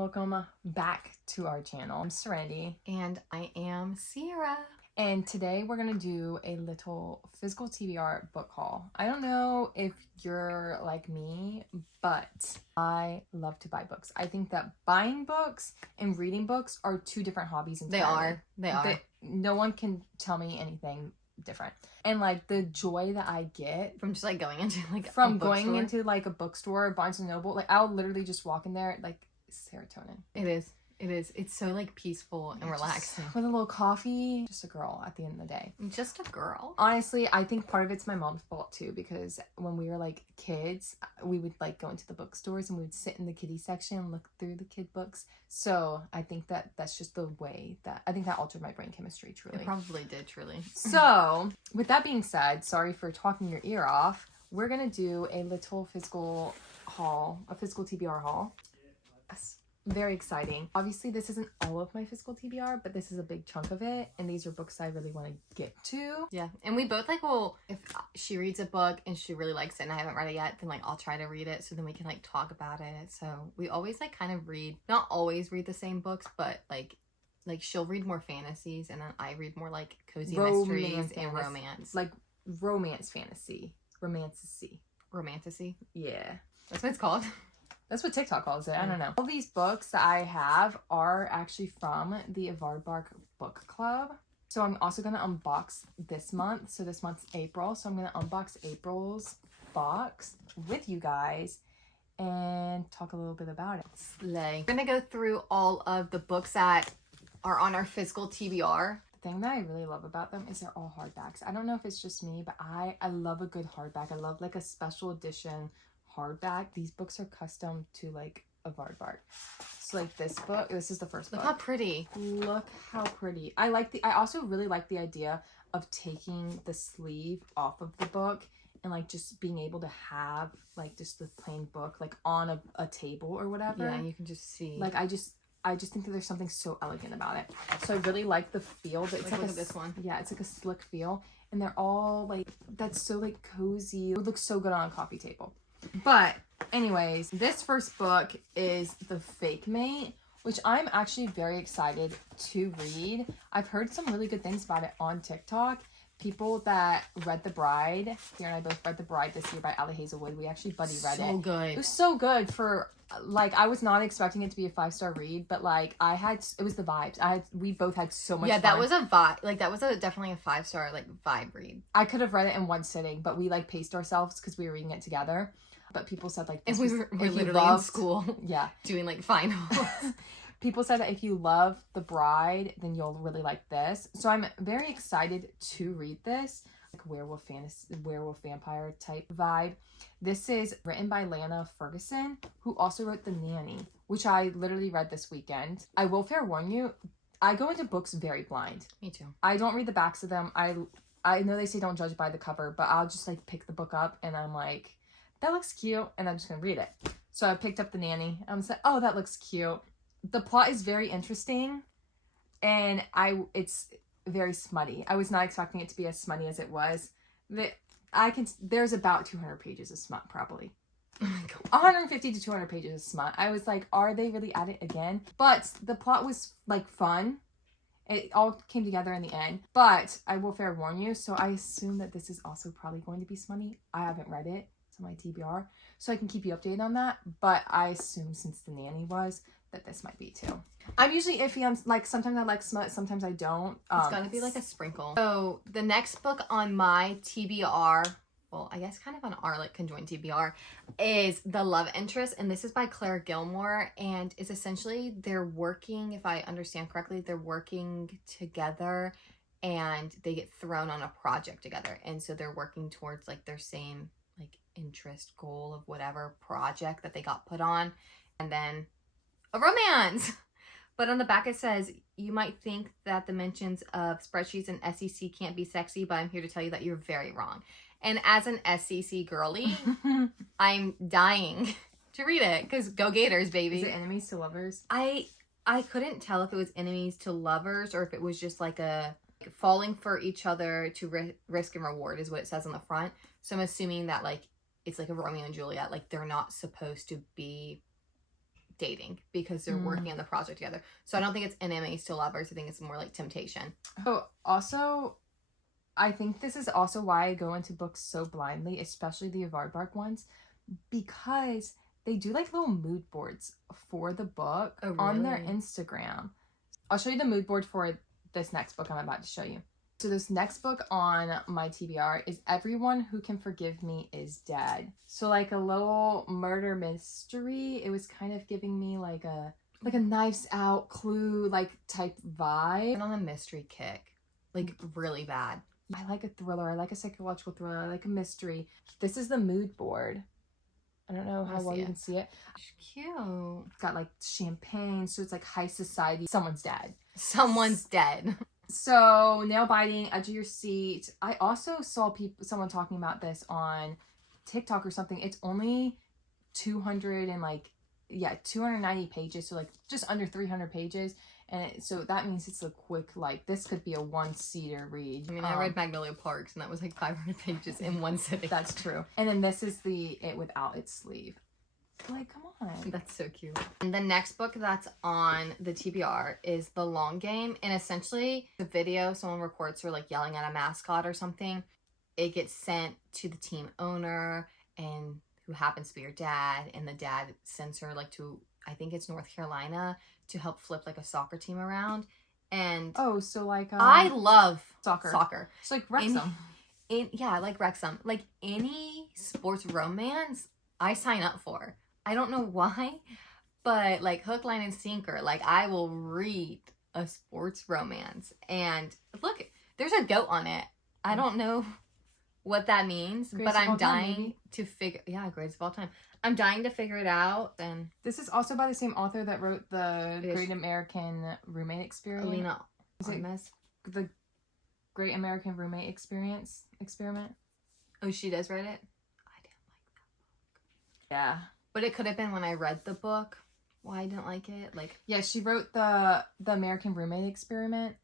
Welcome back to our channel. I'm Serenity. And I am Sierra. And today we're going to do a little physical TBR book haul. I don't know if you're like me, but I love to buy books. I think that buying books and reading books are two different hobbies entirely. They are. No one can tell me anything different. And like the joy that I get from just like going into like a bookstore, Barnes and Noble, like I'll literally just walk in there like serotonin. It is. It's so like peaceful and relaxing. With a little coffee. Just a girl at the end of the day. Just a girl. Honestly, I think part of it's my mom's fault too, because when we were like kids, we would like go into the bookstores and we would sit in the kiddie section and look through the kid books. So I think that's just the way that I think that altered my brain chemistry truly. It probably did, truly. So with that being said, sorry for talking your ear off. We're gonna do a little physical haul, a physical TBR haul. Very exciting. Obviously, this isn't all of my physical TBR, but this is a big chunk of it, and these are books I really want to get to. Yeah, and we both like will, if she reads a book and she really likes it and I haven't read it yet, then like I'll try to read it so then we can like talk about it. So we always like kind of not always read the same books, but like she'll read more fantasies and then I read more like cozy mysteries and romance. Like romance fantasy. Romantasy. Yeah. That's what it's called. That's what TikTok calls it. I don't know. All these books that I have are actually from the AARDVARK book club. So I'm also going to unbox this month. So this month's April. So I'm going to unbox April's box with you guys and talk a little bit about it. Slay. We're going to go through all of the books that are on our physical TBR. The thing that I really love about them is they're all hardbacks. I don't know if it's just me, but I love a good hardback. I love like a special edition hardback. These books are custom to like AARDVARK. So like this book, this is the first book. Look how pretty. Look how pretty. I also really like the idea of taking the sleeve off of the book and like just being able to have like just the plain book like on a table or whatever. Yeah, you can just see. Like I just think that there's something so elegant about it. So I really like the feel. But it's like look at this one. Yeah, it's like a slick feel. And they're all like, that's so like cozy. It would look so good on a coffee table. But anyways, this first book is The Fake Mate, which I'm actually very excited to read. I've heard some really good things about it on TikTok. People that read The Bride, Sierra and I both read The Bride this year by Allie Hazelwood. We actually buddy read it. So good. It was so good for, like, I was not expecting it to be a 5-star read, but like it was the vibes. We both had so much fun. That was a vibe. Like that was definitely a 5-star like vibe read. I could have read it in one sitting, but we like paced ourselves because we were reading it together. But people said like, and we were literally in school, yeah, doing like finals. People said that if you love The Bride, then you'll really like this. So I'm very excited to read this, like werewolf vampire type vibe. This is written by Lana Ferguson, who also wrote The Nanny, which I literally read this weekend. I will fair warn you, I go into books very blind. Me too. I don't read the backs of them. I know they say don't judge by the cover, but I'll just like pick the book up and I'm like, that looks cute, and I'm just gonna read it. So I picked up The Nanny. I'm like, oh, that looks cute. The plot is very interesting, and it's very smutty. I was not expecting it to be as smutty as it was. There's about 200 pages of smut, probably. Oh my God. 150 to 200 pages of smut. I was like, are they really at it again? But the plot was like fun. It all came together in the end. But I will fair warn you, so I assume that this is also probably going to be smutty. I haven't read it. My TBR, so I can keep you updated on that, but I assume since The Nanny was, that this might be too. I'm usually iffy on like, sometimes I like smut, sometimes I don't. It's gotta be like a sprinkle. So the next book on my TBR, well, I guess kind of on our like conjoined TBR, is The Love Interest, and this is by Clare Gilmore, and is essentially they're working, if I understand correctly, they're working together and they get thrown on a project together, and so they're working towards like their same like interest goal of whatever project that they got put on, and then a romance. But on the back it says, you might think that the mentions of spreadsheets and SEC can't be sexy, but I'm here to tell you that you're very wrong. And as an SEC girly, I'm dying to read it, because go Gators, baby. Is it enemies to lovers? I couldn't tell if it was enemies to lovers or if it was just like a falling for each other to risk and reward is what it says on the front. So I'm assuming that like it's like a Romeo and Juliet, like they're not supposed to be dating because they're working on the project together. So I don't think it's enemies to lovers. I think it's more like temptation. Oh, also, I think this is also why I go into books so blindly, especially the AARDVARK ones, because they do like little mood boards for the book on their Instagram. I'll show you the mood board for this next book I'm about to show you. So this next book on my TBR is Everyone Who Can Forgive Me Is Dead. So like a little murder mystery. It was kind of giving me like a Knives Out, Clue like type vibe. And on a mystery kick, like really bad. I like a thriller. I like a psychological thriller. I like a mystery. This is the mood board. I don't know how well you can see it. Cute. It's got like champagne, so it's like high society. Someone's dead. Someone's dead. So nail biting, edge of your seat. I also saw someone talking about this on TikTok or something. It's only 290 pages, so like just under 300 pages. And so that means it's a quick, like, this could be a one-seater read. I mean, I read Magnolia Parks, and that was like 500 pages in one sitting. That's true. And then this is it without its sleeve. Like, come on. That's so cute. And the next book that's on the TBR is The Long Game. And essentially, the video someone records her, like, yelling at a mascot or something. It gets sent to the team owner, and who happens to be her dad. And the dad sends her, like, to, I think it's North Carolina, to help flip like a soccer team around. And so like I love soccer. It's like Wrexham. Yeah, I like Wrexham. Like any sports romance I sign up for. I don't know why, but like hook, line, and sinker, like I will read a sports romance. And look, there's a goat on it. I don't know what that means, but I'm dying to figure. Yeah, greatest of all time. I'm dying to figure it out. And this is also by the same author that wrote the Great American Roommate Experience. Elena. Armas. The Great American Roommate Experiment. Oh, she does write it? I didn't like that book. Yeah. But it could have been when I read the book why I didn't like it. Like, yeah, she wrote the American Roommate Experiment,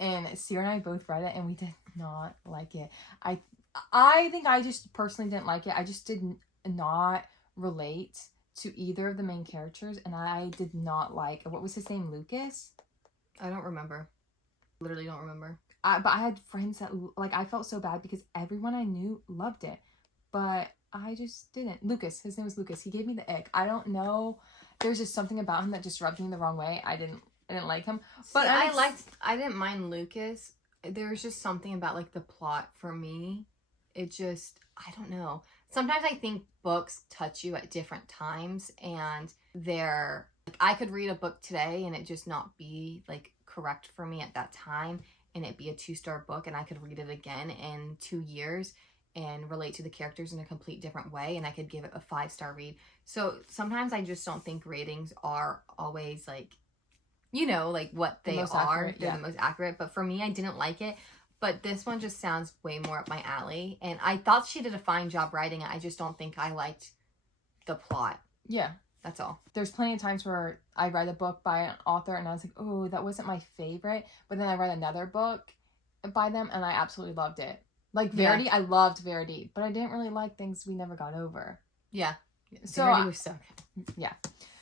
and Sierra and I both read it, and we did not like it. I think I just personally didn't like it. I just did not relate to either of the main characters, and I did not like, what was his name, Lucas? I don't remember. Literally don't remember. But I had friends that, like, I felt so bad because everyone I knew loved it, but I just didn't. Lucas, his name was Lucas. He gave me the ick. I don't know. There's just something about him that just rubbed me the wrong way. I didn't like him. But see, I didn't mind Lucas. There was just something about like the plot for me. It just, I don't know. Sometimes I think books touch you at different times, and they're like, I could read a book today and it just not be like correct for me at that time, and it be a 2-star book, and I could read it again in 2 years and relate to the characters in a complete different way, and I could give it a 5-star read. So sometimes I just don't think ratings are always like, you know, like what they are. Accurate, they're the most accurate. But for me, I didn't like it. But this one just sounds way more up my alley. And I thought she did a fine job writing it. I just don't think I liked the plot. Yeah. That's all. There's plenty of times where I read a book by an author and I was like, oh, that wasn't my favorite. But then I read another book by them and I absolutely loved it. Like Verity, I loved Verity. But I didn't really like Things We Never Got Over. Yeah. So Verity was so good. Yeah.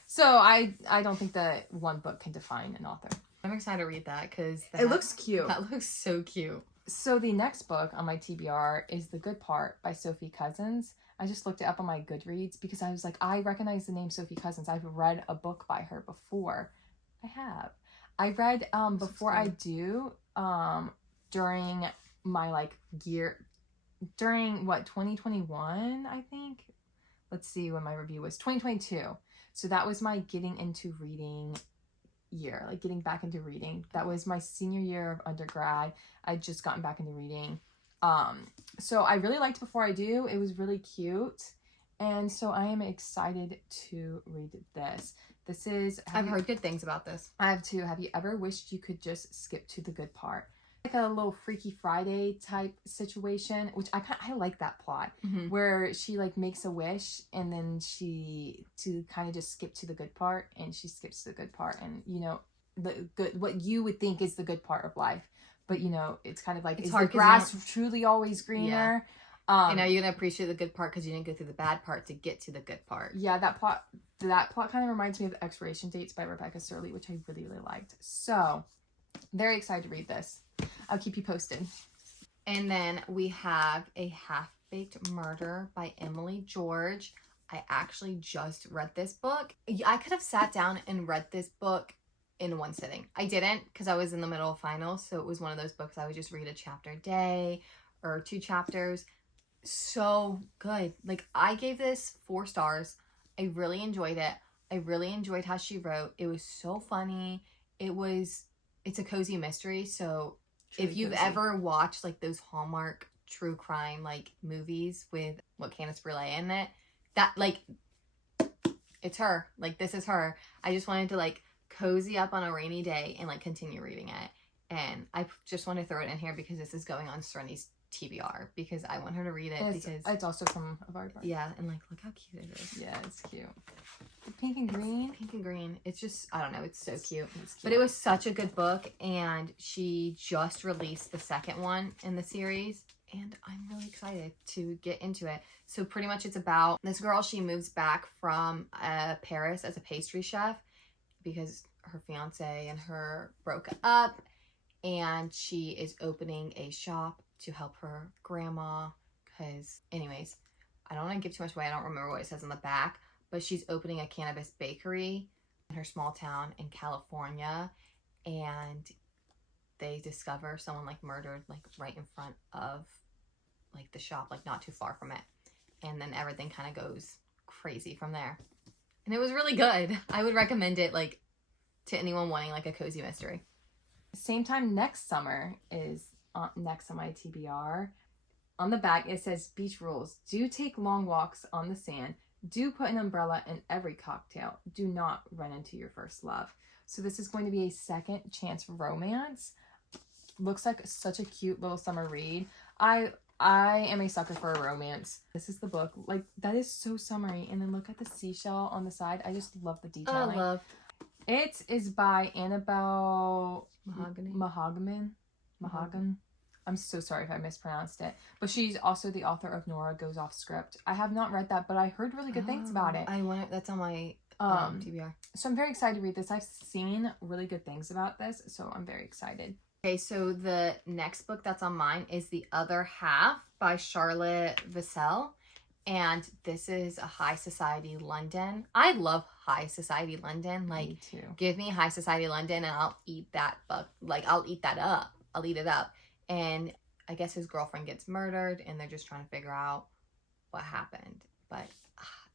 So I don't think that one book can define an author. I'm excited to read that because it looks cute. That looks so cute. So the next book on my TBR is The Good Part by Sophie Cousens. I just looked it up on my Goodreads because I was like, I recognize the name Sophie Cousens. I've read a book by her before. I have. I read Before I Do during my like year, during what, 2021, I think? Let's see when my review was. 2022. So that was my getting into reading year, like getting back into reading. That was my senior year of undergrad. I'd just gotten back into reading. So I really liked Before I Do. It was really cute. And so I am excited to read this. This is... I've heard good things about this. I have too. Have you ever wished you could just skip to the good part? Like a little Freaky Friday type situation, which I like that plot, where she like makes a wish and then she to kind of just skip to the good part, and she skips to the good part, and you know the good, what you would think is the good part of life, but you know it's kind of like, is the grass truly always greener? You know, you're gonna appreciate the good part because you didn't go through the bad part to get to the good part. Yeah, that plot kind of reminds me of Expiration Dates by Rebecca Surley, which I really, really liked. So, very excited to read this. I'll keep you posted. And then we have A Half-Baked Murder by Emily George. I actually just read this book. I could have sat down and read this book in one sitting. I didn't because I was in the middle of finals, so it was one of those books I would just read a chapter a day or 2 chapters. So good. Like, I gave this 4 stars. I really enjoyed it. I really enjoyed how she wrote. It was so funny. It's a cozy mystery, so if you've ever watched like those Hallmark true crime like movies with Candace Brûlé in it, that like it's her. Like, this is her. I just wanted to like cozy up on a rainy day and like continue reading it. And I just want to throw it in here because this is going on Serenity's TBR because I want her to read it because it's also from AARDVARK. Yeah, and like look how cute it is. Yeah, it's cute. Pink and green. Pink and green. It's just, I don't know, it's so cute. But it was such a good book, and she just released the second one in the series, and I'm really excited to get into it. So pretty much it's about this girl. She moves back from Paris as a pastry chef because her fiance and her broke up, and she is opening a shop to help her grandma because, anyways, I don't want to give too much away. I don't remember what it says on the back, but she's opening a cannabis bakery in her small town in California, and they discover someone like murdered like right in front of like the shop, like not too far from it, and then everything kind of goes crazy from there. And it was really good. I would recommend it like to anyone wanting like a cozy mystery. Same time next summer is next on my TBR. On the back it says beach rules: do take long walks on the sand, do put an umbrella in every cocktail, do not run into your first love. So this is going to be a second chance romance. Looks like such a cute little summer read. I am a sucker for a romance. This is the book. Like, that is so summery. And then look at the seashell on the side. I just love the detailing. I love. It is by Annabel Monaghan. I'm so sorry if I mispronounced it. But she's also the author of Nora Goes Off Script. I have not read that, but I heard really good things about it. That's on my TBR. So I'm very excited to read this. I've seen really good things about this, so I'm very excited. Okay, so the next book that's on mine is The Other Half by Charlotte Vassell. And this is a high society London. I love high society London. Like, me too. Give me high society London and I'll eat that book. Like, I'll eat that up. I'll eat it up. And I guess his girlfriend gets murdered and they're just trying to figure out what happened. But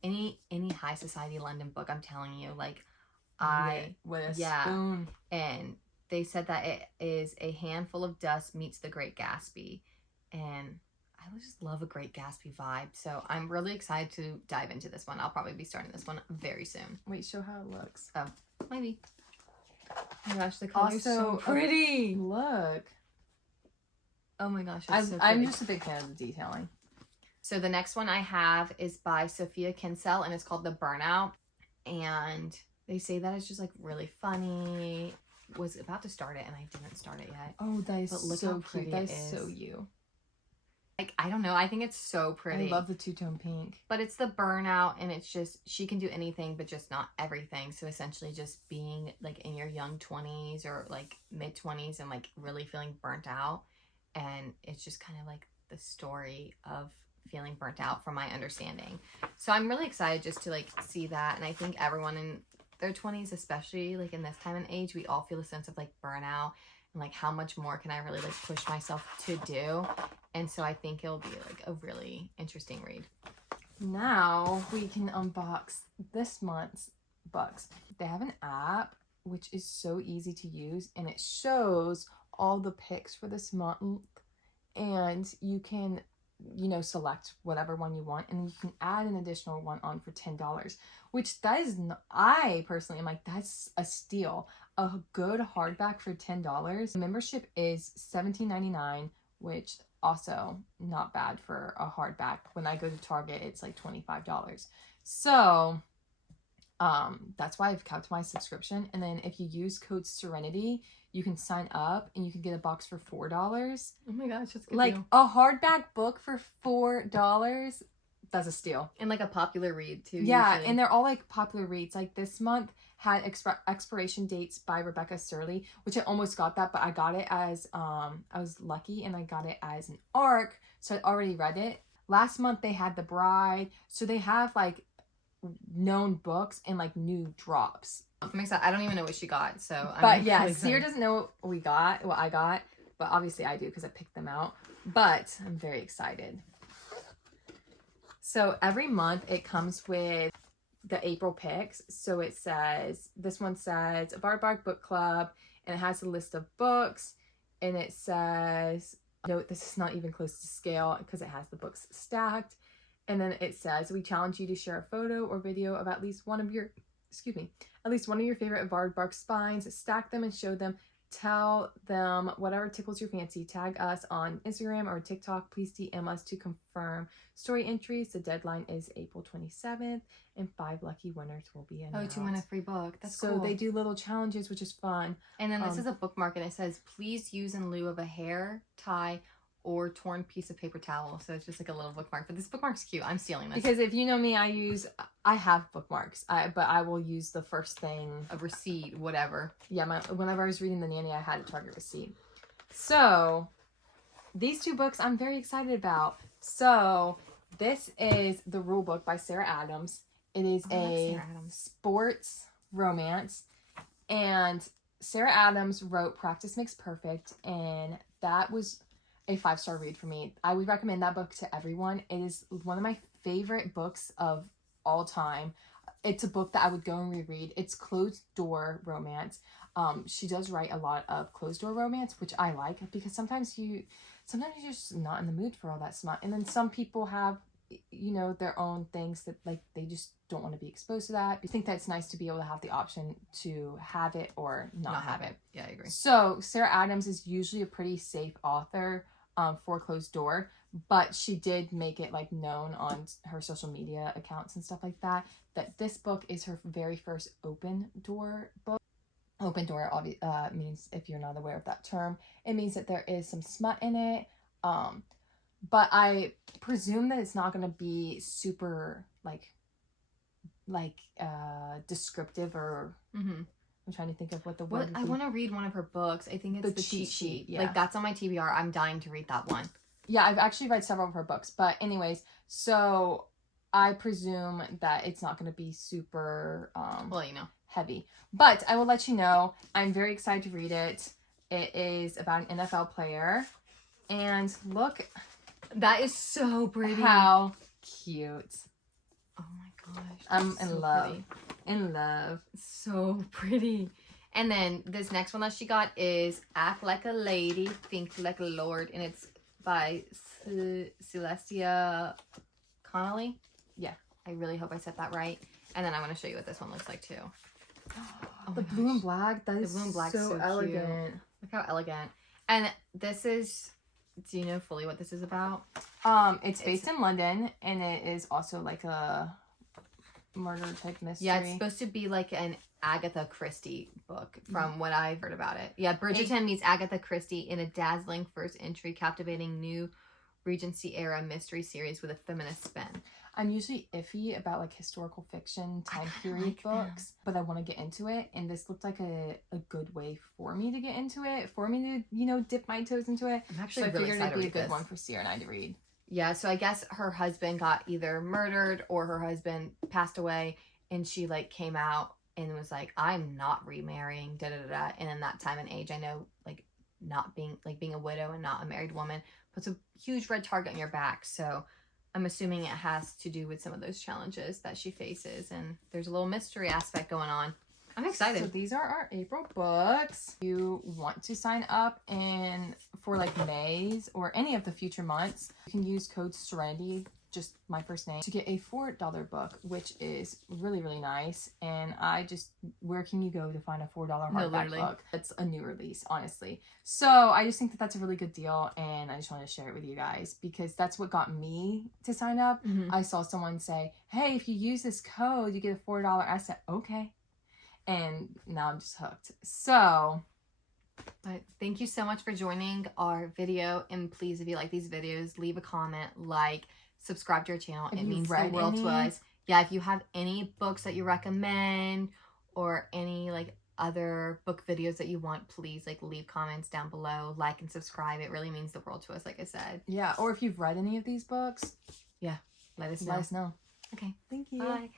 any high society London book, I'm telling you, like, with a spoon. And they said that it is A Handful of Dust meets The Great Gatsby. And I just love a Great Gatsby vibe. So I'm really excited to dive into this one. I'll probably be starting this one very soon. Wait, show how it looks. Oh, maybe. Oh my gosh, the color's also so pretty. Look. Oh my gosh, it's so pretty. I'm just a big fan of the detailing. So the next one I have is by Sophie Kinsella, and it's called The Burnout. And they say that it's just like really funny. Was about to start it and I didn't start it yet. Oh, that is but look so how pretty cute. That it is so you. Like, I don't know. I think it's so pretty. I love the two-tone pink. But it's the burnout, and it's just, she can do anything, but just not everything. So essentially just being like in your young 20s or like mid 20s and like really feeling burnt out. And it's just kind of like the story of feeling burnt out from my understanding. So I'm really excited just to like see that. And I think everyone in their 20s, especially like in this time and age, we all feel a sense of like burnout and like how much more can I really like push myself to do. And so I think it'll be like a really interesting read. Now we can unbox this month's books. They have an app which is so easy to use, and it shows all the picks for this month, and you can, you know, select whatever one you want, and you can add an additional one on for $10, which that is, I personally am like, that's a steal. A good hardback for $10. Membership is $17.99, which also not bad for a hardback. When I go to Target, it's like $25. So That's why I've kept my subscription. And then if you use code SERENITI, you can sign up and you can get a box for $4. Oh my gosh, that's a good like deal. a hardback book for $4. That's a steal. And like a popular read too. Yeah, usually. and they're all like popular reads. Like this month had Expiration Dates by Rebecca Surley, which I almost got that, but I got it as I was lucky and I got it as an ARC, so I'd already read it. Last month they had The Bride, so they have like known books and like new drops. I'm excited. I don't even know what she got, so. But yeah, Seer doesn't know what I got, but obviously I do because I picked them out. But I'm very excited. So every month it comes with the April picks. So it says, this one says AARDVARK Book Club, and it has a list of books, and it says, note this is not even close to scale because it has the books stacked. And then it says, we challenge you to share a photo or video of at least one of your favorite AARDVARK spines, stack them and show them. Tell them whatever tickles your fancy. Tag us on Instagram or TikTok. Please DM us to confirm story entries. The deadline is April 27th, and 5 lucky winners will be announced. to win a free book. That's so cool. they do little challenges, which is fun. And then this is a bookmark, and it says, please use in lieu of a hair tie or torn piece of paper towel. So it's just like a little bookmark. But this bookmark's cute. I'm stealing this. Because if you know me, I have bookmarks. But I will use the first thing. A receipt, whatever. Yeah, whenever I was reading The Nanny, I had a Target receipt. So these 2 books I'm very excited about. So this is The Rule Book by Sarah Adams. It is a sports romance. And Sarah Adams wrote Practice Makes Perfect, and that was a 5-star read for me. I would recommend that book to everyone. It is one of my favorite books of all time. It's a book that I would go and reread. It's closed door romance. She does write a lot of closed door romance, which I like, because sometimes you're just not in the mood for all that smut. And then some people have, their own things that like they just don't want to be exposed to that. I think that's nice to be able to have the option to have it or not have it. Yeah, I agree. So Sarah Adams is usually a pretty safe author for closed door, but she did make it like known on her social media accounts and stuff like that this book is her very first open door book. Open door means, if you're not aware of that term, it means that there is some smut in it, but I presume that it's not going to be super like descriptive or I'm trying to think of what the word. I want to read one of her books. I think it's the cheat sheet. Yeah. Like that's on my TBR. I'm dying to read that one. Yeah, I've actually read several of her books. But anyways, so I presume that it's not going to be super heavy. But I will let you know. I'm very excited to read it. It is about an NFL player. And look. That is so pretty. How cute. Oh my gosh. I'm in love. Pretty. In love. So pretty. And then this next one that she got is Act Like a Lady, Think Like a Lord. And it's by Celeste Connally. Yeah. I really hope I said that right. And then I want to show you what this one looks like too. Oh the blue and black. That is so elegant. Cute. Look how elegant. And this is, do you know fully what this is about? It's based in London, and it is also like a murder type mystery. Yeah, it's supposed to be like an Agatha Christie book from what I've heard about it. Yeah, Bridgerton meets Agatha Christie in a dazzling first entry, captivating new Regency era mystery series with a feminist spin. I'm usually iffy about like historical fiction time period books, but I want to get into it, and this looked like a good way for me to get into it, for me to, dip my toes into it. I'm actually so really I figured excited it'd be a good this. one for Sierra and I to read. Yeah, so I guess her husband got either murdered or her husband passed away, and she like came out and was like, I'm not remarrying, da-da-da-da. And in that time and age, I know like not being a widow and not a married woman puts a huge red target on your back. So I'm assuming it has to do with some of those challenges that she faces, and there's a little mystery aspect going on. I'm excited. So these are our April books. If you want to sign up for like May's or any of the future months, you can use code SERENITI just my first name, to get a $4 book, which is really, really nice. And where can you go to find a $4 hardback book? It's a new release, honestly. So I just think that that's a really good deal, and I just want to share it with you guys because that's what got me to sign up. I saw someone say, hey, if you use this code, you get a $4. I said, okay. And now I'm just hooked. So... But thank you so much for joining our video, and please, if you like these videos, leave a comment, subscribe to our channel. It means the world to us. Yeah, if you have any books that you recommend or any other book videos that you want, please leave comments down below, and subscribe. It really means the world to us, like I said. Yeah, or if you've read any of these books, yeah, let us know. Okay, thank you. Bye.